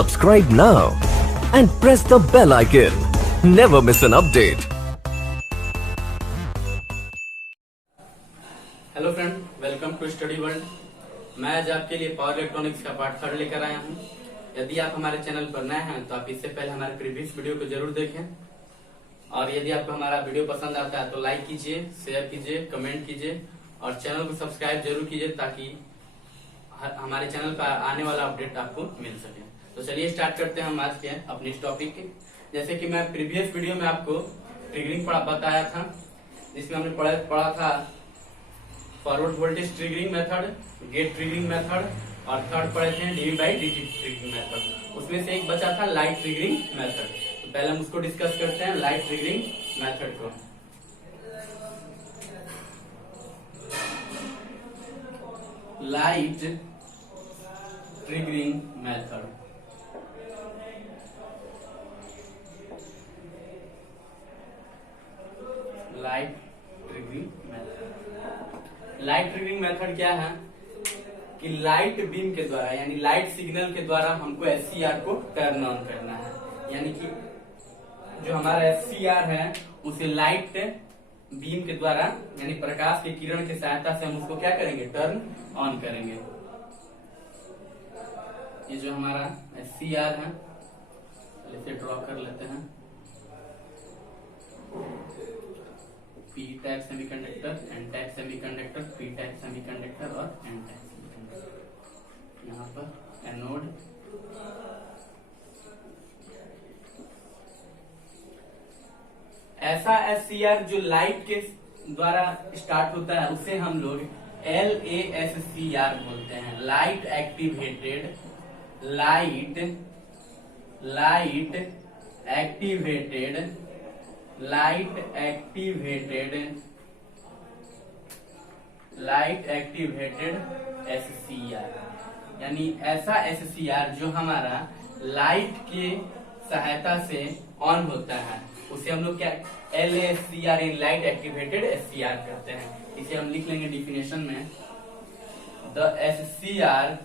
Subscribe now and press the bell icon. Never miss an update. Hello friend, welcome to Study World. मैं आज आपके लिए power electronics का part 3 लेकर आया हूं। यदि आप हमारे चैनल पर नए हैं तो आप इससे पहले हमारे प्रीवियस वीडियो को जरूर देखें, और यदि आपको हमारा वीडियो पसंद आता है तो लाइक कीजिए, शेयर कीजिए, कमेंट कीजिए और चैनल को सब्सक्राइब जरूर कीजिए ताकि हमारे चैनल पर आने वाला अपडेट आपको मिल सके। तो चलिए स्टार्ट करते हैं हम आज के अपने इस टॉपिक के। जैसे कि मैं प्रीवियस वीडियो में आपको ट्रिगरिंग बताया था, जिसमें हमने पढ़ा था forward voltage triggering method, gate triggering method और थर्ड पढ़े थे dv by dt triggering method. उसमें से एक बचा था लाइट ट्रिगरिंग मेथड। तो पहले हम उसको डिस्कस करते हैं, लाइट ट्रिगरिंग मेथड को। Light triggering method, light triggering method. Light triggering method क्या है कि लाइट बीम के द्वारा यानी लाइट सिग्नल के द्वारा हमको एससीआर को टर्न ऑन करना है। यानी कि जो हमारा एससीआर है उसे लाइट बीम के द्वारा यानी प्रकाश के किरण की सहायता से हम उसको क्या करेंगे, टर्न ऑन करेंगे। ये जो हमारा एससीआर है इसे ड्रॉ कर लेते हैं। P type semiconductor, n type semiconductor, p type semiconductor और एन टाइप सेमीकंडक्टर। यहाँ पर एनोड, ऐसा एससीआर जो लाइट के द्वारा स्टार्ट होता है उसे हम लोग LASCR बोलते हैं, light activated, light activated SCR. यानी ऐसा एससीआर जो हमारा लाइट के सहायता से ऑन होता है उसे हम लोग क्या LASCR लाइट एक्टिवेटेड एससीआर करते हैं। इसे हम लिख लेंगे डिफिनेशन में, the SCR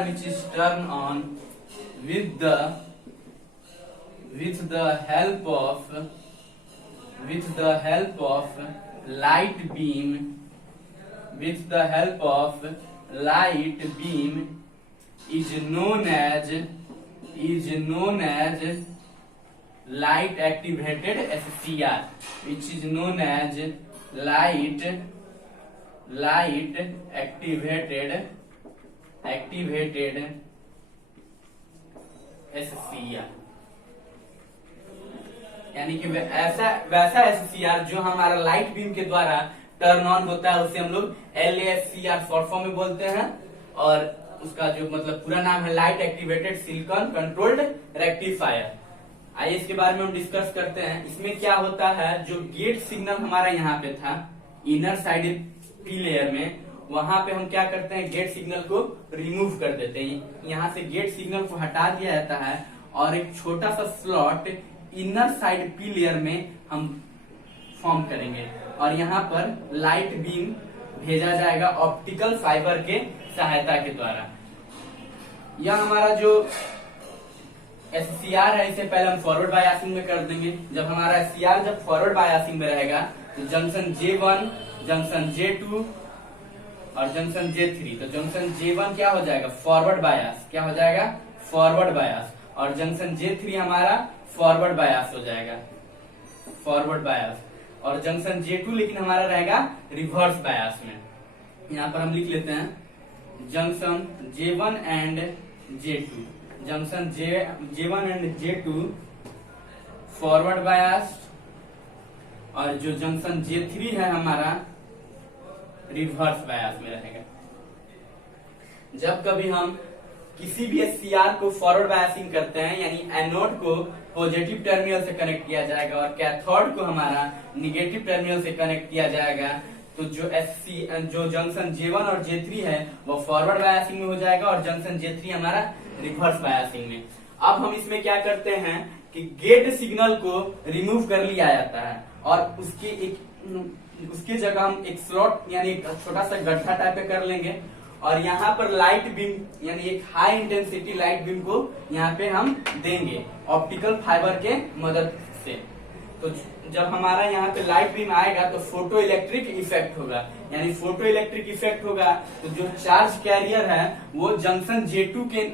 which is turn on with the help of light beam is known as light activated SCR, which is known as light activated SCR। यानी कि वैसा एससीआर जो हमारा लाइट बीम के द्वारा टर्न ऑन होता है उसे हम लोग LASCR शॉर्ट फॉर्म में बोलते हैं, और उसका जो मतलब पूरा नाम है light activated silicon controlled rectifier. आइए इसके बारे में हम डिस्कस करते हैं। इसमें क्या होता है, जो गेट सिग्नल हमारा यहाँ पे था इनर साइड पी लेयर में, वहां पे हम क्या करते हैं, गेट सिग्नल को रिमूव कर देते हैं। यहाँ से गेट सिग्नल को हटा दिया जाता है और एक छोटा सा slot inner side P layer में हम फॉर्म करेंगे, और यहाँ पर लाइट बीम भेजा जाएगा ऑप्टिकल फाइबर के सहायता के द्वारा। यह हमारा जो एससीआर है इसे पहले हम फॉरवर्ड बायसिंग में कर देंगे। जब हमारा एससीआर जब फॉरवर्ड बायसिंग में रहेगा तो जंक्शन J1, जंक्शन J2 और जंक्शन J3, तो जंक्शन J1 क्या हो जाएगा, फॉरवर्ड बायस, क्या हो जाएगा, फॉरवर्ड बायस, और जंक्शन J3 हमारा फॉरवर्ड बायस हो जाएगा, फॉरवर्ड बायस, और जंक्शन J2 लेकिन हमारा रहेगा रिवर्स बायस में। यहाँ पर हम लिख लेते हैं junction J1 and J2, junction J1 and J2 forward bias, और जो जंक्शन J3 है हमारा रिवर्स बायस में रहेगा। जब कभी हम किसी भी एससीआर को फॉरवर्ड बायसिंग करते हैं यानी एनोड को पॉजिटिव टर्मिनल से कनेक्ट किया जाएगा और कैथोड को हमारा निगेटिव टर्मिनल से कनेक्ट किया जाएगा, तो जो जंक्शन J1 और J3 है वो फॉरवर्ड बायसिंग में हो जाएगा और जंक्शन J3 हमारा रिवर्स बायसिंग में। अब हम इसमें क्या करते हैं कि गेट सिग्नल को रिमूव कर लिया जाता है और उसकी जगह हम एक स्लॉट यानी एक छोटा सा गड्ढा टाइप का कर लेंगे और यहाँ पर लाइट बीम यानी एक हाई इंटेंसिटी लाइट बीम को यहाँ पे हम देंगे ऑप्टिकल फाइबर के मदद से। तो जब हमारा यहाँ पे लाइट बीम आएगा तो फोटो इलेक्ट्रिक इफेक्ट होगा, यानी फोटो इलेक्ट्रिक इफेक्ट होगा तो जो चार्ज कैरियर है वो जंक्शन J2 के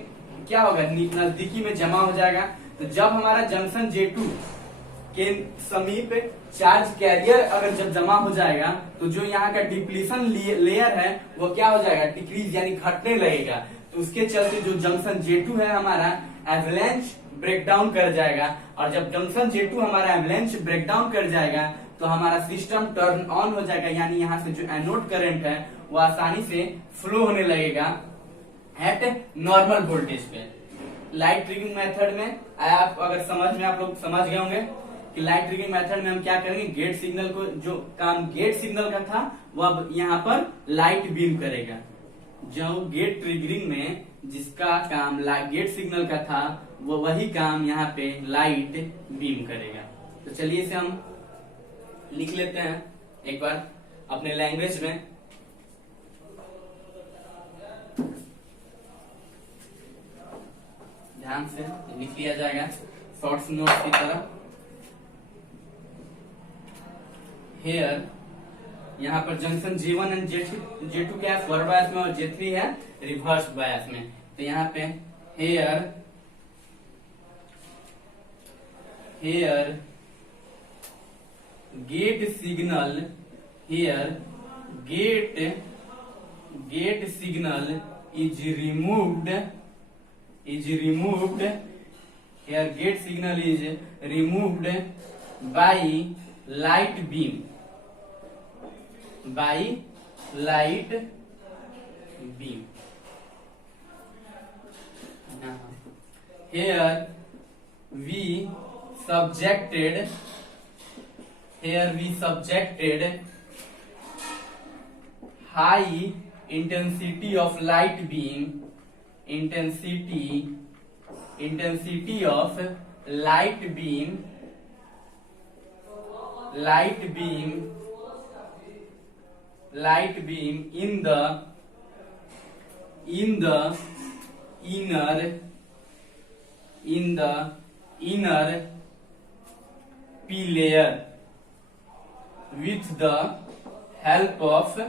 क्या होगा नजदीकी में जमा हो जाएगा। तो जब हमारा जंक्शन J2 के समीप चार्ज कैरियर अगर जब जमा हो जाएगा तो जो यहाँ का डिप्लीशन लेयर है वो क्या हो जाएगा, डिक्रीज यानी घटने लगेगा। तो उसके चलते जो जंक्शन J2 है हमारा एवलांच ब्रेकडाउन कर जाएगा और जब जंक्शन J2 हमारा एवलांच ब्रेकडाउन कर जाएगा तो हमारा सिस्टम टर्न ऑन हो जाएगा, यानी यहाँ से जो एनोड करंट है वो आसानी से फ्लो होने लगेगा एट नॉर्मल वोल्टेज पे। लाइट ट्रिगिंग मेथड में आप अगर आप लोग समझ गए होंगे कि लाइट ट्रिगिंग मेथड में हम क्या करेंगे, गेट सिग्नल को जो काम गेट सिग्नल का था वो अब यहाँ पर लाइट बीम करेगा। जो गेट ट्रिगरिंग में जिसका काम गेट सिग्नल का था वो वही काम यहाँ पे लाइट बीम करेगा। तो चलिए इसे हम लिख लेते हैं एक बार अपने लैंग्वेज में। ध्यान से लिख लिया जाएगा शॉर्ट्स नोट की तरह। हेयर यहाँ पर जंक्शन J1 एंड J2 क्या है, फॉरवर्ड बायस में और J3 है रिवर्स बायस में। तो यहाँ पे here gate signal is removed here gate signal is removed by light beam here we subjected high intensity of light beam in the inner P layer with the help of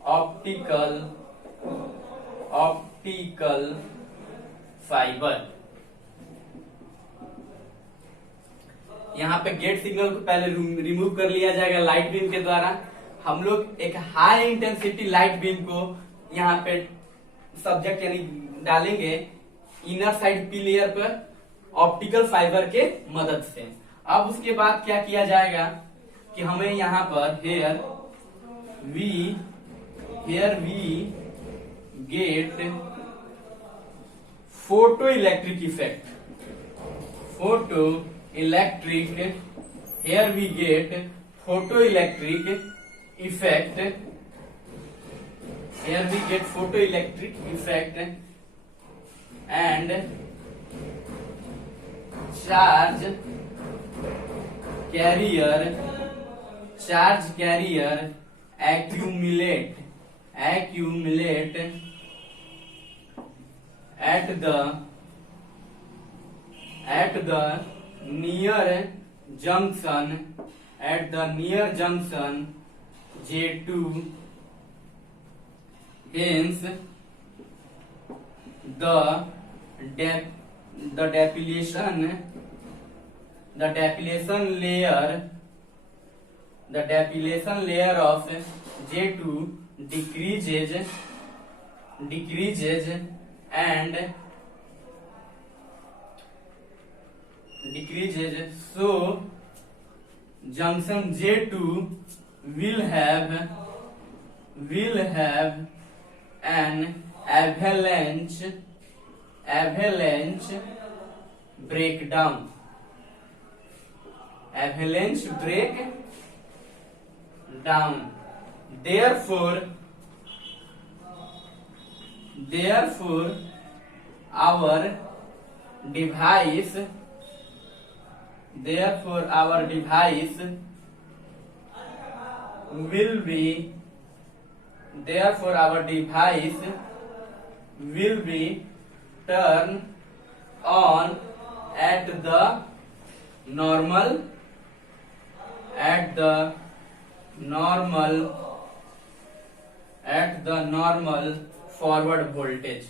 optical fiber। यहाँ पे gate signal को पहले remove कर लिया जाएगा light beam के द्वारा। हम लोग एक हाई इंटेंसिटी लाइट बीम को यहाँ पे सब्जेक्ट यानी डालेंगे इनर साइड पी लेयर पर ऑप्टिकल फाइबर के मदद से। अब उसके बाद क्या किया जाएगा कि हमें यहाँ पर here we get photo electric effect here we get photoelectric effect and charge carrier accumulate at the near junction J2, hence the depletion layer of J2 decreases so junction J2 will have an avalanche breakdown therefore our device therefore our device will be therefore our device will be turned on at the normal forward voltage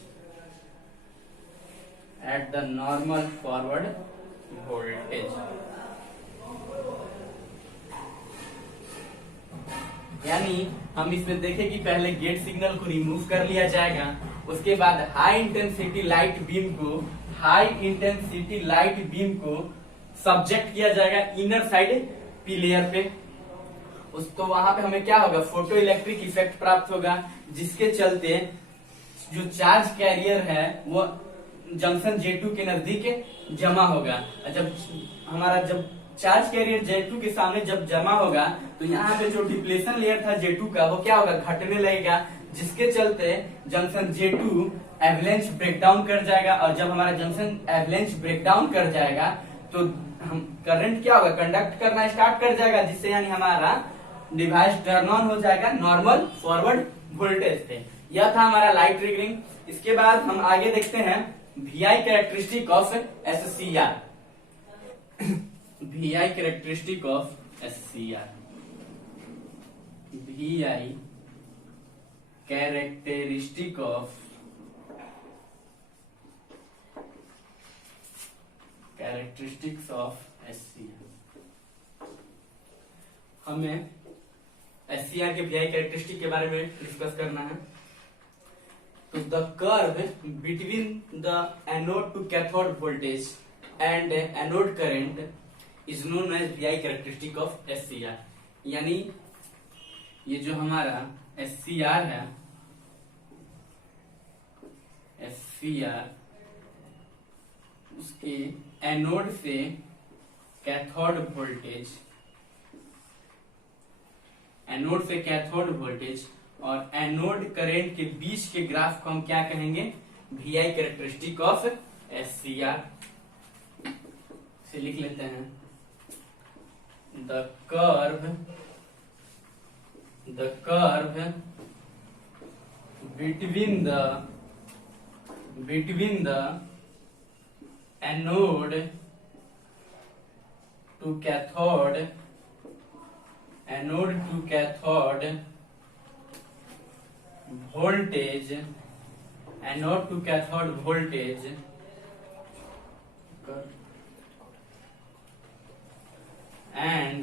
at the normal forward voltage। यानी हम इसमें देखें कि पहले gate signal को remove कर लिया जाएगा, उसके बाद हाई इंटेंसिटी लाइट बीम को सब्जेक्ट किया जाएगा इनर साइड पी लेयर पे। तो वहां पे हमें क्या होगा, फोटो इलेक्ट्रिक इफेक्ट प्राप्त होगा, जिसके चलते जो चार्ज कैरियर है वो जंक्शन J2 के नजदीक जमा होगा। जब चार्ज कैरियर J2 के सामने जब जमा होगा तो यहाँ पे जो डिप्लेशन लेयर था J2 का वो क्या होगा, घटने लगेगा, जिसके चलते जंक्शन J2 एवलेंच ब्रेकडाउन कर जाएगा। और जब हमारा जंक्शन एवलेंच ब्रेकडाउन कर जाएगा तो हम करंट क्या होगा, कंडक्ट करना स्टार्ट कर जाएगा, जिससे यानी हमारा डिवाइस टर्न ऑन हो जाएगा नॉर्मल फॉरवर्ड वोल्टेज पे। यह था हमारा लाइट ट्रिगरिंग। इसके बाद हम आगे देखते हैं VI characteristic of SCR। VI characteristic of SCR, VI characteristic of characteristics of SCR। हमें SCR के VI कैरेक्टरिस्टिक के बारे में डिस्कस करना है। तो the curve between the anode to cathode voltage and anode current is known as VI characteristic of SCR। यानी ये जो हमारा SCR है, SCR उसके एनोड से कैथोड वोल्टेज और एनोड करंट के बीच के ग्राफ को हम क्या कहेंगे, VI कैरेक्टरिस्टिक ऑफ SCR से लिख लेते हैं। The curve between the anode to cathode voltage anode to cathode voltage and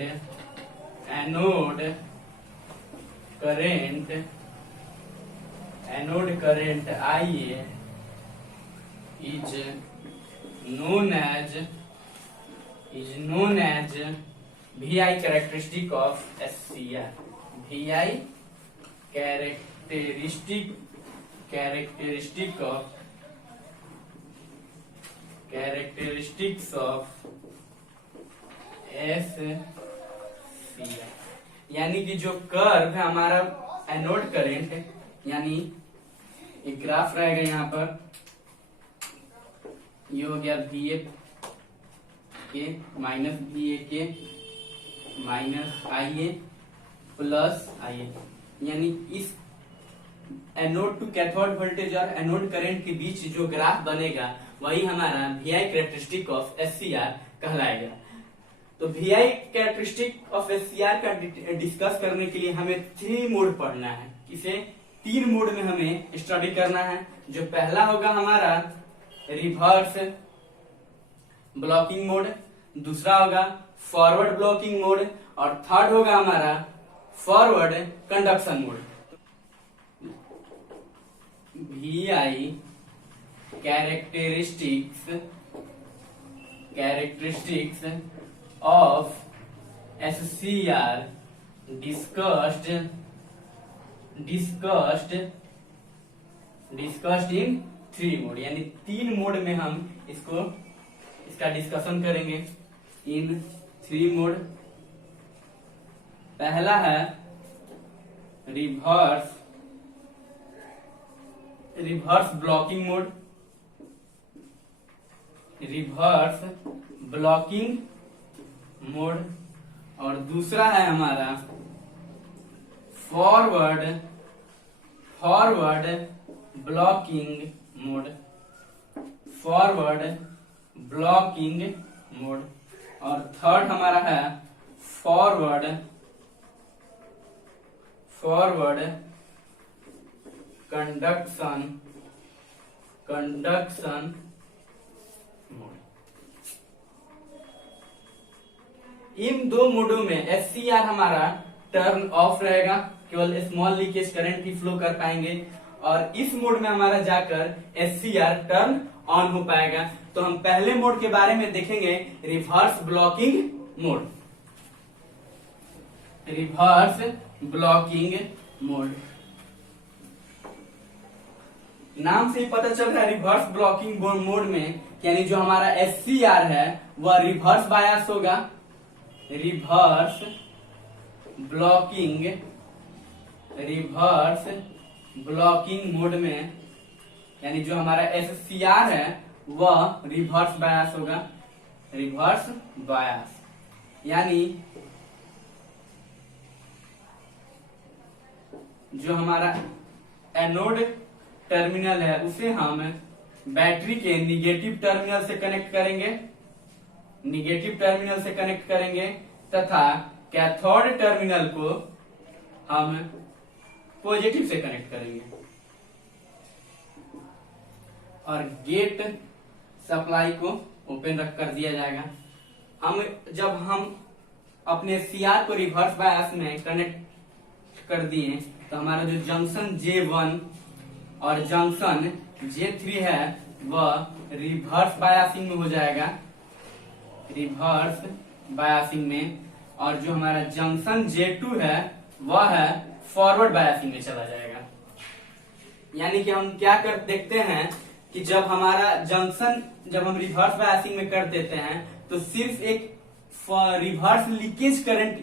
anode current IA is known as VI characteristic of SCR। VI characteristics of SCR। यानी कि जो curve है हमारा anode current, यानी एक ग्राफ रहेगा यहाँ पर, ये हो गया VA के माइनस VA के माइनस IA प्लस IA। यानी इस एनोड टू कैथोड वोल्टेज और एनोड करंट के बीच जो ग्राफ बनेगा वही हमारा VI कैरेक्टरिस्टिक ऑफ SCR कहलाएगा। तो VI कैरेक्टरिस्टिक ऑफ SCR का डिस्कस करने के लिए हमें 3 मोड पढ़ना है। इसे 3 मोड में हमें स्टडी करना है। जो पहला होगा हमारा रिवर्स ब्लॉकिंग मोड, दूसरा होगा फॉरवर्ड ब्लॉकिंग मोड और थर्ड होगा हमारा forward conduction mode. VI characteristics of SCR discussed in 3 mode, यानी 3 मोड में हम इसका डिस्कशन करेंगे इन 3 मोड। पहला है reverse blocking mode, reverse blocking mode, और दूसरा है हमारा forward blocking mode, forward blocking mode, और थर्ड हमारा है फॉरवर्ड कंडक्शन मोड। इन दो मोडों में एससीआर हमारा टर्न ऑफ रहेगा, केवल स्मॉल लीकेज करंट ही फ्लो कर पाएंगे, और इस मोड में हमारा जाकर एससीआर टर्न ऑन हो पाएगा। तो हम पहले मोड के बारे में देखेंगे, reverse blocking mode. Reverse blocking mode, नाम से ही पता चल रहा है रिवर्स ब्लॉकिंग मोड में, यानी जो हमारा एससीआर है वह रिवर्स बायस होगा। रिवर्स ब्लॉकिंग मोड में, यानी जो हमारा एससीआर है वह रिवर्स बायस होगा। रिवर्स बायस यानी जो हमारा एनोड टर्मिनल है उसे हम बैटरी के निगेटिव टर्मिनल से कनेक्ट करेंगे, तथा कैथोड टर्मिनल को हम पॉजिटिव से कनेक्ट करेंगे, और गेट सप्लाई को ओपन रख कर दिया जाएगा। जब हम अपने सीआर को रिवर्स बायस में कनेक्ट कर दिए तो हमारा जो जंक्शन J1 और जंक्शन J3 है वह रिवर्स बायसिंग में हो जाएगा, रिवर्स बायसिंग में, और जो हमारा जंक्शन J2 है वह है फॉरवर्ड बायसिंग में चला जाएगा। यानी कि हम क्या कर देखते हैं कि जब हम रिवर्स बायसिंग में कर देते हैं तो सिर्फ एक रिवर्स लीकेज करंट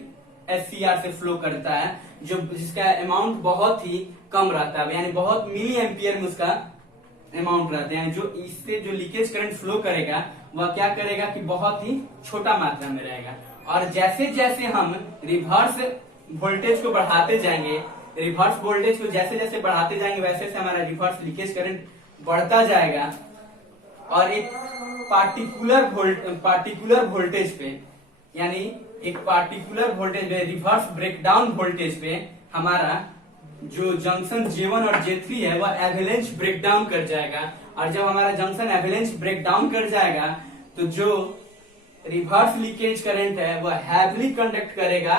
एससीआर से फ्लो करता है, जिसका अमाउंट बहुत ही कम रहता है, यानी बहुत मिली एम्पियर में उसका अमाउंट रहता है। जो इससे जो लीकेज करंट फ्लो करेगा वह क्या करेगा कि बहुत ही छोटा मात्रा में रहेगा, और जैसे जैसे हम रिवर्स वोल्टेज को बढ़ाते जाएंगे, जैसे जैसे बढ़ाते जाएंगे वैसे वैसे हमारा रिवर्स लीकेज करंट बढ़ता जाएगा, और एक पार्टिकुलर वोल्टेज पे, यानी एक पार्टिकुलर वोल्टेज पे, रिवर्स ब्रेकडाउन वोल्टेज पे हमारा जो जंक्शन J1 और J3 है वह एवरेज ब्रेकडाउन कर जाएगा, और जब हमारा जंक्शन एवरेज ब्रेकडाउन कर जाएगा तो जो रिवर्स लीकेज करंट है वह हैवीली कंडक्ट करेगा,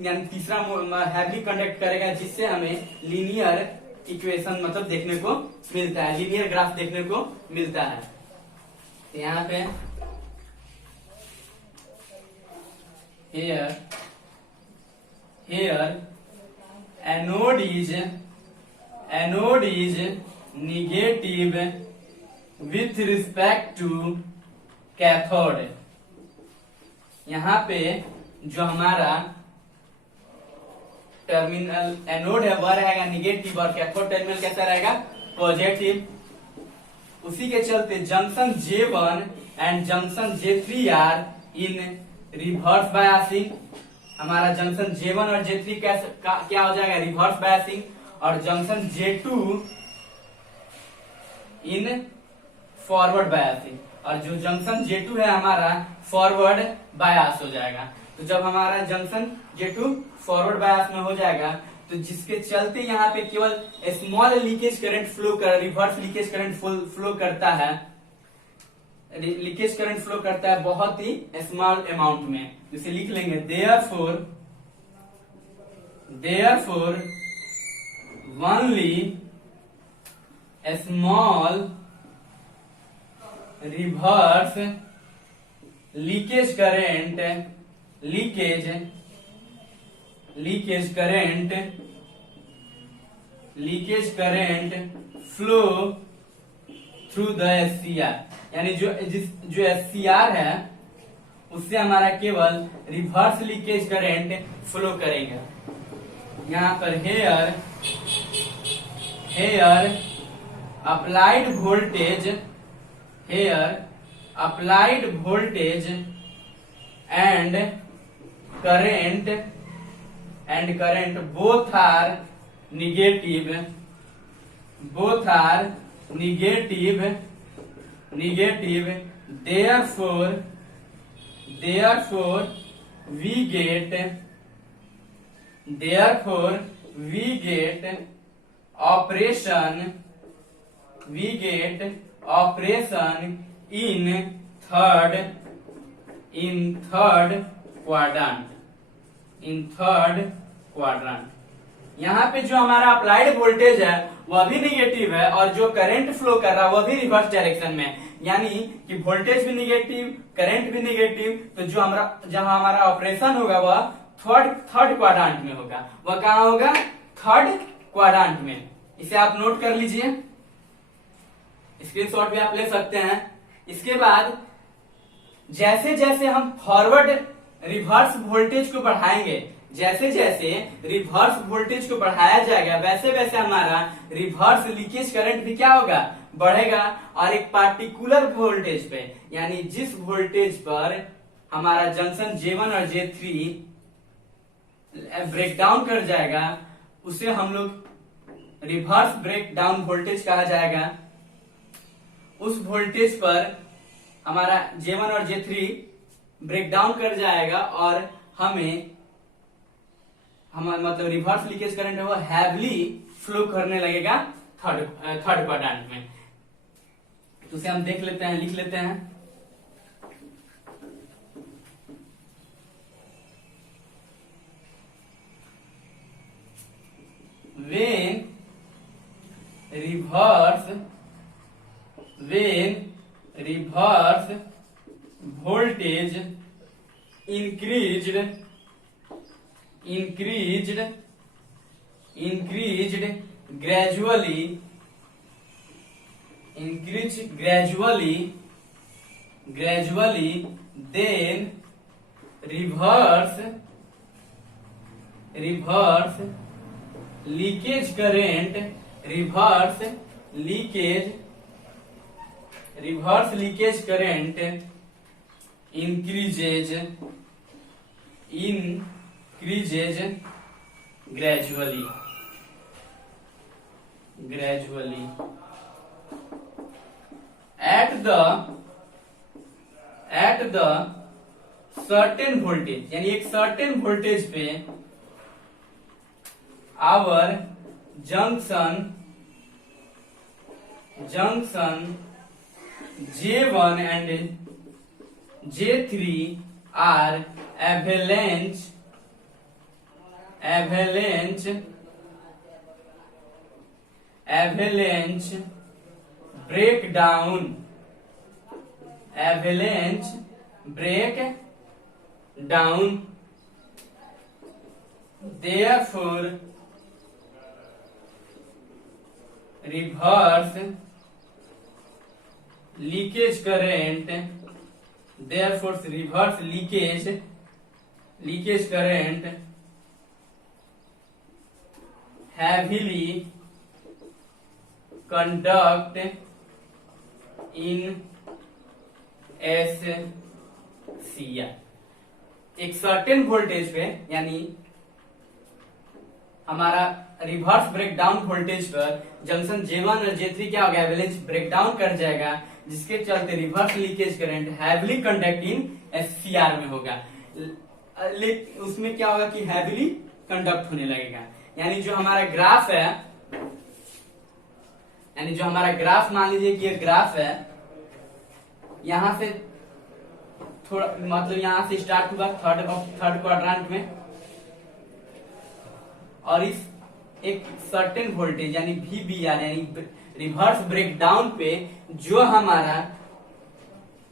यानी तीसरा हैवीली कंडक्ट करेगा, जिससे हमें लीनियर इक्वेशन मतलब देखने को मिलता है, लीनियर ग्राफ देखने को मिलता है। यहाँ पे here anode is negative with respect to cathode। यहाँ पे जो हमारा टर्मिनल एनोड है वह रहेगा निगेटिव, और कैथोड टर्मिनल कैसा रहेगा, पॉजिटिव। उसी के चलते junction J1 and junction J3 are in reverse biasing. हमारा जंक्शन J1 और J3 क्या हो जाएगा, रिवर्स बायसिंग, और junction J2 in forward biasing, और जो जंक्शन J2 है हमारा फॉरवर्ड बायस हो जाएगा। तो जब हमारा जंक्शन J2 फॉरवर्ड बायस में हो जाएगा तो जिसके चलते यहाँ पे केवल small leakage current reverse leakage current flow करता है, बहुत ही स्मॉल अमाउंट में, जिसे लिख लेंगे therefore only a small reverse leakage current flow through the SCR। यानी जो SCR है उससे हमारा केवल रिवर्स लीकेज करंट फ्लो करेगा। यहाँ पर here applied applied voltage and current both are negative, therefore we get operation in third quadrant। यहाँ पे जो हमारा अप्लाइड वोल्टेज है वह भी निगेटिव है और जो करंट फ्लो कर रहा है वह भी रिवर्स डायरेक्शन में, यानी कि वोल्टेज भी निगेटिव, करंट भी निगेटिव। तो जो जहां हमारा ऑपरेशन होगा वह थर्ड क्वाड्रेंट में होगा। वह कहाँ होगा? थर्ड क्वाड्रेंट में। इसे आप नोट कर लीजिए, स्क्रीनशॉट भी आप ले सकते हैं। इसके बाद जैसे जैसे हम फॉरवर्ड रिवर्स वोल्टेज को बढ़ाएंगे, जैसे जैसे रिवर्स वोल्टेज को बढ़ाया जाएगा वैसे वैसे हमारा रिवर्स लीकेज करंट भी क्या होगा? बढ़ेगा। और एक पार्टिकुलर वोल्टेज पे, यानी जिस वोल्टेज पर हमारा जंक्शन J1 और J3 ब्रेक डाउन कर जाएगा उसे हम लोग रिवर्स ब्रेक डाउन वोल्टेज कहा जाएगा। उस वोल्टेज पर हमारा J1 और J3 ब्रेक डाउन कर जाएगा और हमारा मतलब रिवर्स लीकेज करंट है वो हैवली फ्लो करने लगेगा थर्ड क्वाड्रेंट में। तो उसे हम देख लेते हैं, लिख लेते हैं। when reverse voltage increased gradually, then reverse leakage current increases gradually at the certain voltage, यानी एक certain voltage पे our junction J1 and J3 are avalanche breakdown, therefore reverse leakage current heavily conduct in SCR। एक certain voltage पे, यानी हमारा reverse breakdown voltage पर junction J1 और J3 क्या होगा? एवरेज ब्रेकडाउन कर जाएगा, जिसके चलते reverse leakage current heavily conduct in SCR में होगा। उसमें क्या होगा कि हैविली कंडक्ट होने लगेगा। यानी जो हमारा ग्राफ मान लीजिए कि ये ग्राफ है, यहां से थोड़ा मतलब यहां से स्टार्ट हुआ थर्ड क्वाड्रेंट में, और इस एक सर्टेन वोल्टेज यानी VBR यानी रिवर्स ब्रेकडाउन पे जो हमारा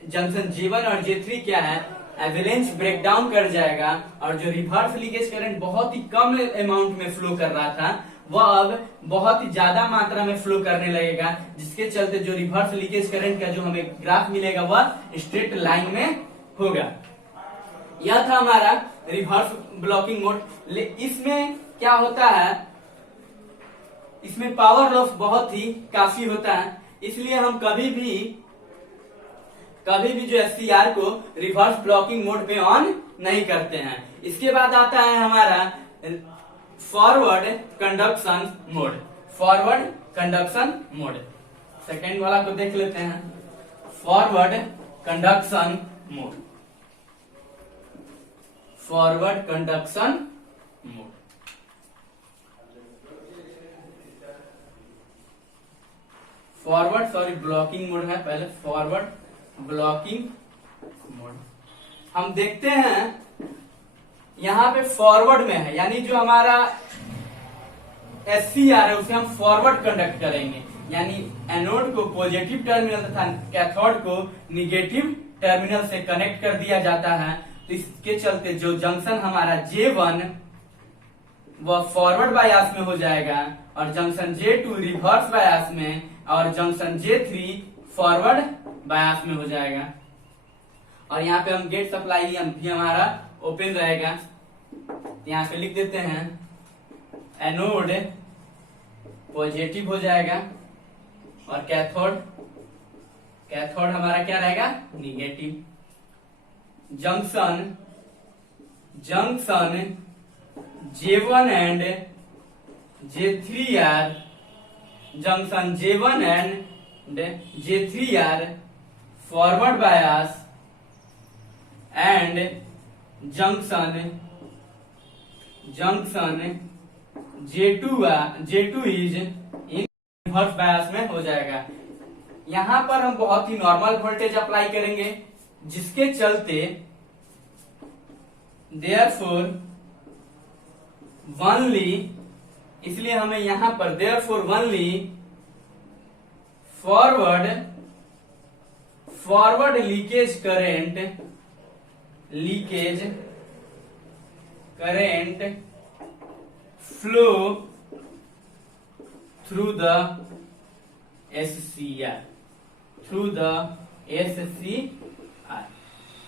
जंक्शन J1 और J3 क्या है? एवरेज ब्रेकडाउन कर जाएगा, और जो रिवर्स लीकेज करंट बहुत ही कम अमाउंट में फ्लो कर रहा था वह अब बहुत ही ज्यादा मात्रा में फ्लो करने लगेगा, जिसके चलते जो रिवर्स लीकेज करंट का जो हमें ग्राफ मिलेगा वह स्ट्रेट लाइन में होगा। यह था हमारा रिवर्स ब्लॉकिंग मोड। इसमें क्या होता है? इसमें पावर लॉस बहुत ही काफी होता है, इसलिए हम कभी भी कभी भी जो एससीआर को रिवर्स ब्लॉकिंग मोड पे ऑन नहीं करते हैं। इसके बाद आता है हमारा forward conduction mode. Forward conduction mode, second वाला को देख लेते हैं। Forward conduction mode, forward conduction mode. Forward blocking mode है पहले, फॉरवर्ड ब्लॉकिंग मोड। हम देखते हैं यहां पे फॉरवर्ड में है, यानी जो हमारा एससीआर है उसे हम फॉरवर्ड कंडक्ट करेंगे, यानी एनोड को पॉजिटिव टर्मिनल तथा कैथोड को निगेटिव टर्मिनल से कनेक्ट कर दिया जाता है। तो इसके चलते जो जंक्शन हमारा J1 वह फॉरवर्ड बायस में हो जाएगा, और जंक्शन J2 रिवर्स बायस में, और जंक्शन J3 फॉरवर्ड बायस में हो जाएगा। और यहाँ पे हम गेट सप्लाई भी हमारा ओपन रहेगा। यहाँ पे लिख देते हैं एनोड पॉजिटिव हो जाएगा, और कैथोड हमारा क्या रहेगा, negative. Junction J1 and J3 are, junction J1 and J3 are forward bias, and junction J2 is in reverse bias में हो जाएगा। यहां पर हम बहुत ही नॉर्मल वोल्टेज अप्लाई करेंगे, जिसके चलते देयरफॉर ओनली, इसलिए हमें यहां पर therefore only forward leakage current flow through the SCR,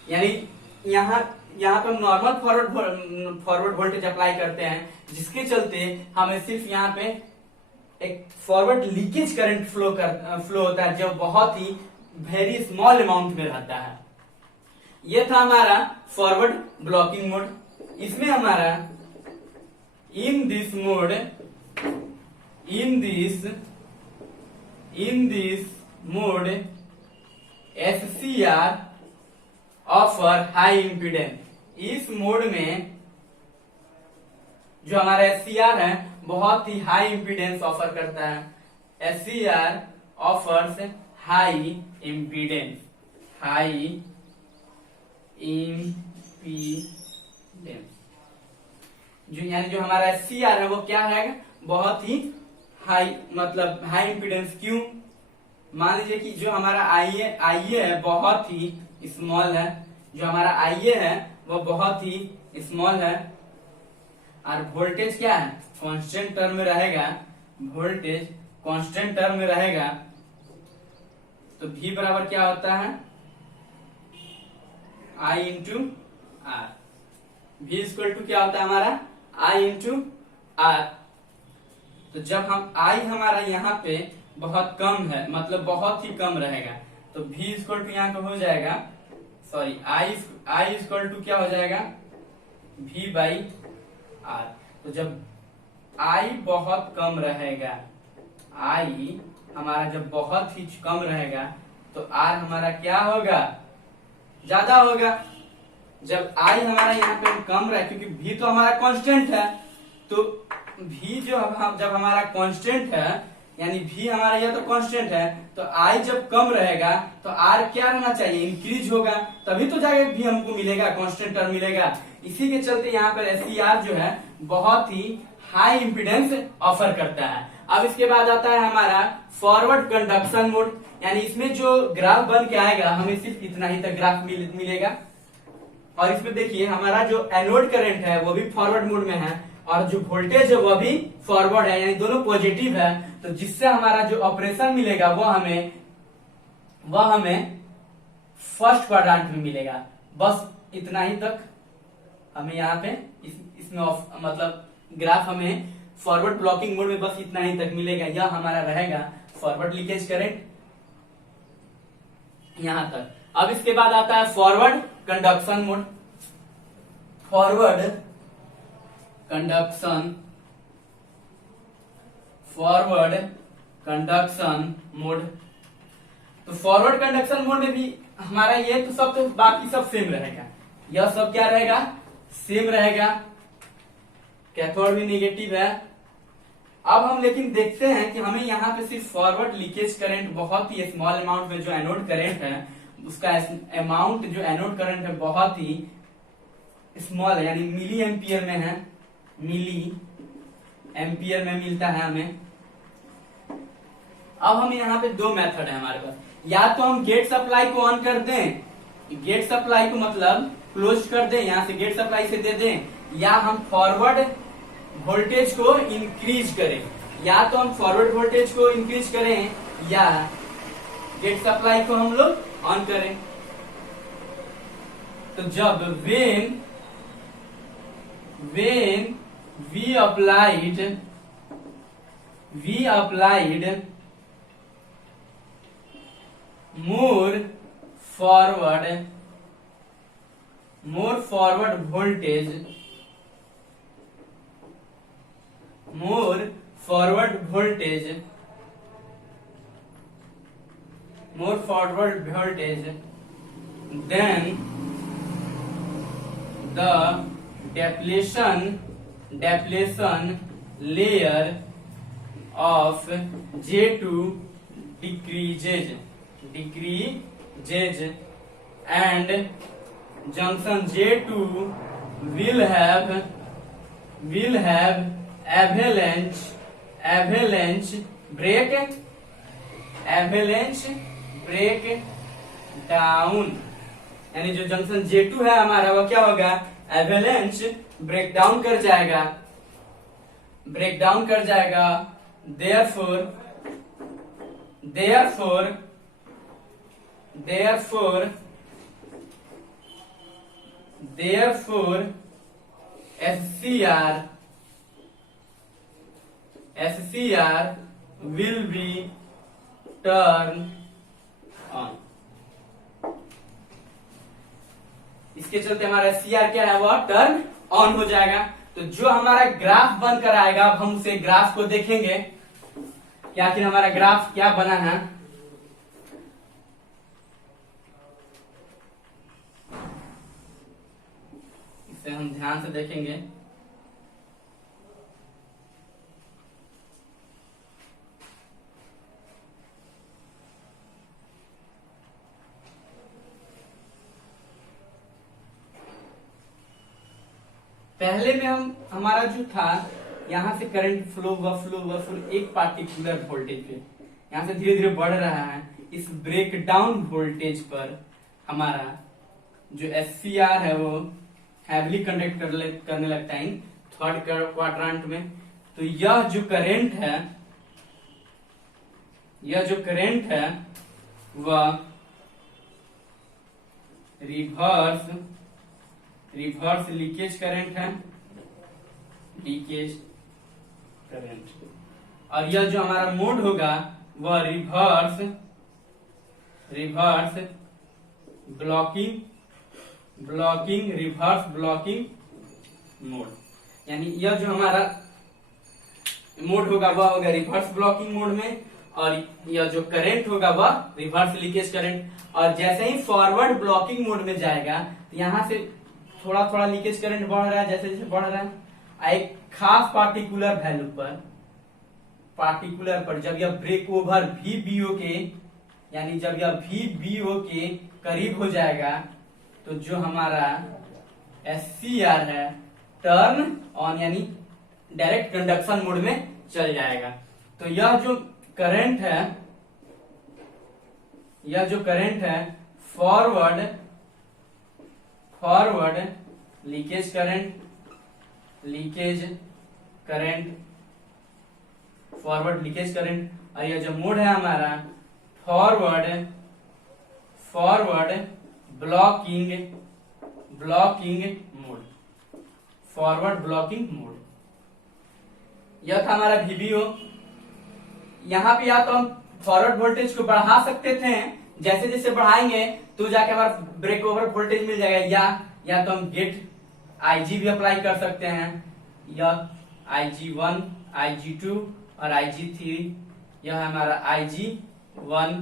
यानी यहाँ पे हम नॉर्मल फॉरवर्ड वोल्टेज अप्लाई करते हैं, जिसके चलते हमें सिर्फ यहाँ पे एक फॉरवर्ड लीकेज करंट फ्लो होता है, जो बहुत ही वेरी स्मॉल अमाउंट में रहता है। ये था हमारा फॉरवर्ड ब्लॉकिंग मोड। इसमें हमारा in this mode SCR offer high impedance. इस मोड में जो हमारा SCR है बहुत ही हाई इम्पीडेंस ऑफर करता है। SCR ऑफर्स हाई इम्पीडेंस, यानी जो हमारा SCR है वो क्या है, बहुत ही हाई, मतलब हाई इम्पीडेंस। क्यों? मान लीजिए कि जो हमारा IA है बहुत ही स्मॉल है, जो हमारा IA है वो बहुत ही स्मॉल है, और वोल्टेज क्या है, कांस्टेंट टर्म में रहेगा। वोल्टेज कांस्टेंट टर्म में रहेगा, तो V बराबर क्या होता है, I into R। V equal to क्या होता है हमारा, I इंटू R। तो जब हम I हमारा यहाँ पे बहुत कम है, मतलब बहुत ही कम रहेगा, तो V इक्वल टू यहाँ पे हो जाएगा, सॉरी I इक्वल टू क्या हो जाएगा, V बाई R। तो जब I बहुत कम रहेगा, I हमारा जब बहुत ही कम रहेगा, तो R हमारा क्या होगा, ज्यादा होगा। जब I हमारा यहाँ पे कम रहे, क्योंकि V तो हमारा कांस्टेंट है, तो V जब हमारा कांस्टेंट है, यानी V हमारा यह तो कांस्टेंट है, तो I जब कम रहेगा तो R क्या रहना चाहिए, इंक्रीज होगा, तभी तो जाके V हमको मिलेगा, कांस्टेंट टर्म मिलेगा। इसी के चलते यहाँ पर SCR जो है बहुत ही हाई इम्पीडेंस ऑफर करता है। अब इसके बाद आता है हमारा फॉरवर्ड कंडक्शन मोड, यानी इसमें जो ग्राफ बन के आएगा हमें सिर्फ इतना ही तक ग्राफ मिलेगा। और इसमें देखिए हमारा जो एनोड करंट है वो भी फॉरवर्ड मोड में है, और जो वोल्टेज है वह भी फॉरवर्ड है, यानी दोनों पॉजिटिव है। तो जिससे हमारा जो ऑपरेशन मिलेगा वह हमें फर्स्ट क्वाड्रेंट में मिलेगा। बस इतना ही तक हमें यहाँ पे इसमें मतलब ग्राफ हमें फॉरवर्ड ब्लॉकिंग मोड में बस इतना ही तक मिलेगा। यह हमारा रहेगा फॉरवर्ड लीकेज करंट यहाँ तक। अब इसके बाद आता है forward conduction mode. Forward conduction mode. तो फॉरवर्ड कंडक्शन मोड में भी हमारा ये तो सब तो बाकी सब सेम रहेगा, यह सब क्या रहेगा, सेम रहेगा। कैथोड भी नेगेटिव है। अब हम लेकिन देखते हैं कि हमें यहाँ पे सिर्फ फॉरवर्ड लीकेज करंट बहुत ही स्मॉल अमाउंट में, जो एनोड करंट है उसका अमाउंट, जो एनोड करंट है बहुत ही स्मॉल है, यानी मिली एम्पियर में है, मिली एम्पियर में मिलता है हमें। अब हमें यहाँ पे दो मेथड है हमारे पास, या तो हम गेट सप्लाई को ऑन कर दें, गेट सप्लाई को मतलब क्लोज कर दें, यहां से गेट सप्लाई से दे दें, या हम फॉरवर्ड वोल्टेज को इंक्रीज करें, या तो हम फॉरवर्ड वोल्टेज को इंक्रीज करें या गेट सप्लाई को हम लोग ऑन करें। तो जब when we applied more forward voltage, then the depletion layer of J2 decreases and junction J2 will have avalanche break down, यानी जो जंक्शन J2 है हमारा वो क्या होगा, एवेलेंच ब्रेक डाउन कर जाएगा। therefore SCR will be turned on। इसके चलते हमारा SCR क्या है, वह टर्न ऑन हो जाएगा। तो जो हमारा ग्राफ बनकर आएगा, अब हम उसे ग्राफ को देखेंगे कि आखिर हमारा ग्राफ क्या बना है। इसे हम ध्यान से देखेंगे। पहले में हमारा जो था, यहां से करंट फ्लो एक पार्टिकुलर वोल्टेज पे, यहां से धीरे धीरे बढ़ रहा है। इस ब्रेक डाउन वोल्टेज पर हमारा जो SCR है वो हैवली कंडक्ट करने लगता है थर्ड क्वाड्रेंट में। तो यह जो करंट है वह रिवर्स लीकेज करंट है, और यह जो हमारा मोड होगा वह रिवर्स ब्लॉकिंग मोड, यानी यह जो हमारा मोड होगा वह होगा रिवर्स ब्लॉकिंग मोड में, और यह जो करंट होगा वह रिवर्स लीकेज करंट। और जैसे ही फॉरवर्ड ब्लॉकिंग मोड में जाएगा, तो यहां से थोड़ा थोड़ा लीकेज करंट बढ़ रहा है, जैसे जैसे बढ़ रहा है एक खास पार्टिकुलर वैल्यू पर जब यह ब्रेक ओवर VBO के, यानी जब यह VBO के करीब हो जाएगा, तो जो हमारा SCR है टर्न ऑन, यानी डायरेक्ट कंडक्शन मोड में चल जाएगा। तो यह जो करंट है फॉरवर्ड लीकेज करंट, और यह जो मोड है हमारा फॉरवर्ड ब्लॉकिंग मोड। यह था हमारा VBO। यहाँ पे या तो हम फॉरवर्ड वोल्टेज को बढ़ा सकते थे जैसे जैसे बढ़ाएंगे तो जाके हमारा ब्रेक ओवर वोल्टेज मिल जाएगा, या तो हम गेट IG भी अप्लाई कर सकते हैं, या IG1, IG2 और IG3। यह है हमारा IG1,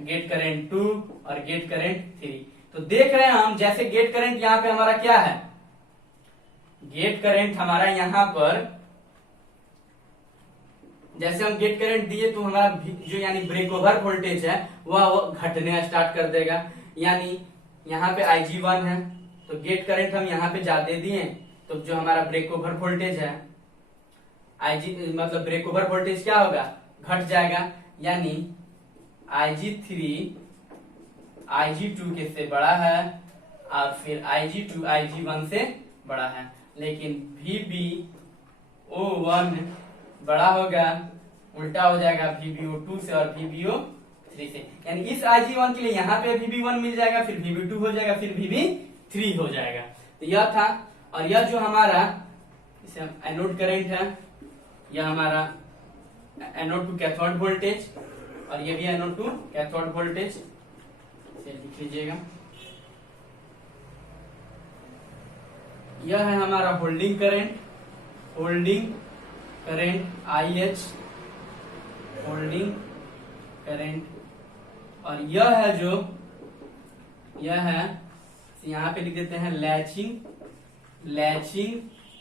गेट करेंट 2 और गेट करेंट 3। तो देख रहे हैं हम, जैसे गेट करंट यहाँ पे हमारा क्या है, गेट करंट हमारा यहाँ पर जैसे हम गेट करंट दिए तो हमारा जो यानी ब्रेक ओवर वोल्टेज है वह घटने स्टार्ट कर देगा। यानी यहाँ पे IG1 है तो गेट करंट हम यहाँ पे ज्यादा दिए तो जो हमारा ब्रेक ओवर वोल्टेज है मतलब ब्रेक ओवर वोल्टेज क्या होगा, घट जाएगा। यानी IG3 IG2 के से बड़ा है और फिर IG2 IG1 से बड़ा है, लेकिन VBO1 बड़ा होगा, उल्टा हो जाएगा VBO2 से और VBO3 से। यानी इस IG1 के लिए यहाँ पे VB1 मिल जाएगा, फिर VB2 हो जाएगा, फिर VB3 हो जाएगा। तो यह था, और यह जो हमारा इसे हम एनोड करंट है, यह हमारा एनोड टू कैथोड वोल्टेज, और ये भी एनोड टू कैथोड वोल्टेज लिख लीजिएगा। यह है हमारा holding current IH, holding current, और यह है जो यह है यहाँ पे लिख देते हैं लैचिंग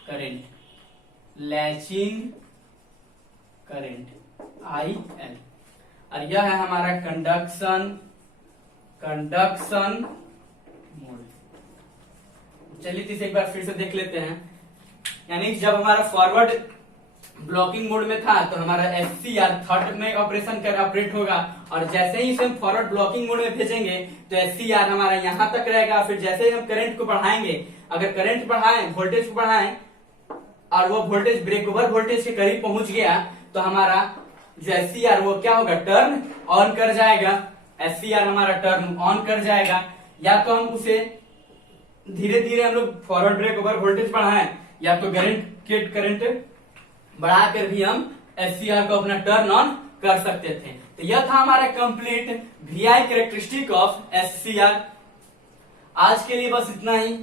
करंट IL, और यह है हमारा कंडक्शन मोड। चलिए इसे एक बार फिर से देख लेते हैं। यानी जब हमारा फॉरवर्ड ब्लॉकिंग मोड में था तो हमारा SCR थर्ड में ऑपरेट होगा, और जैसे ही इसे हम फॉरवर्ड ब्लॉकिंग मोड में भेजेंगे तो SCR हमारा यहाँ तक रहेगा। फिर जैसे ही हम करंट को बढ़ाएंगे, अगर करंट बढ़ाएं, वोल्टेज को बढ़ाएं और वो वोल्टेज ब्रेक ओवर वोल्टेज के करीब पहुंच गया तो हमारा जो SCR वो क्या होगा, टर्न ऑन कर जाएगा। SCR हमारा टर्न ऑन कर जाएगा, या तो हम उसे धीरे धीरे हम लोग फॉरवर्ड ब्रेक ओवर वोल्टेज बढ़ाएं, या तो करंट बढ़ाकर भी हम SCR को अपना टर्न ऑन कर सकते थे। तो यह था हमारा complete VI characteristic of SCR। आज के लिए बस इतना ही।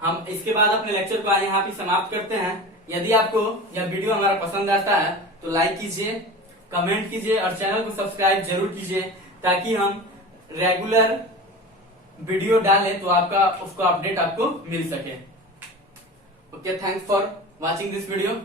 हम इसके बाद अपने लेक्चर को यहाँ पे समाप्त करते हैं। यदि आपको यह वीडियो हमारा पसंद आता है तो लाइक कीजिए, कमेंट कीजिए और चैनल को सब्सक्राइब जरूर कीजिए, ताकि हम रेगुलर वीडियो डालें तो आपका उसको अपडेट आपको मिल सके। Okay, thanks for watching this video.